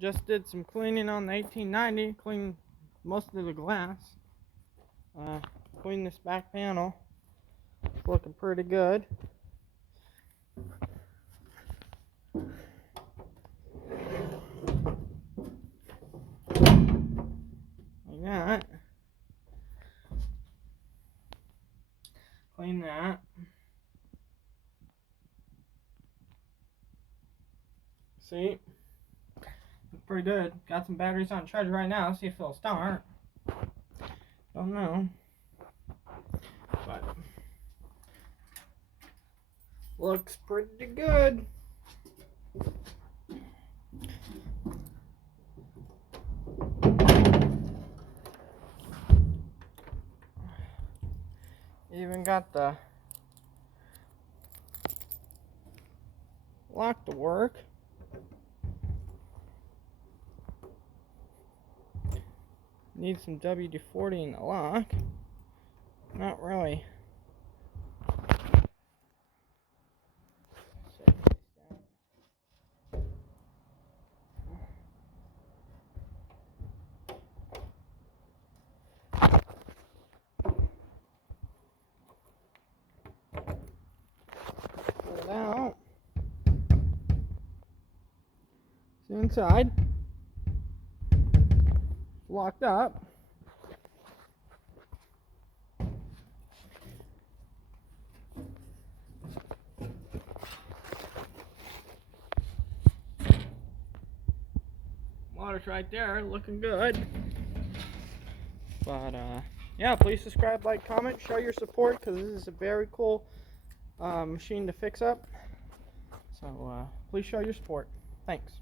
Just did some cleaning on the 1890, cleaned most of the glass. Cleaned this back panel. It's looking pretty good. Like that. Clean that. See? Looks pretty good. Got some batteries on charge right now. See if it'll start. Don't know. But looks pretty good. Even got the lock to work. Need some WD-40 in the lock. Not really. Pull it out. See inside. Locked up. Water's right there, looking good. But yeah, please subscribe, like, comment, show your support, because this is a very cool machine to fix up. So please show your support. Thanks.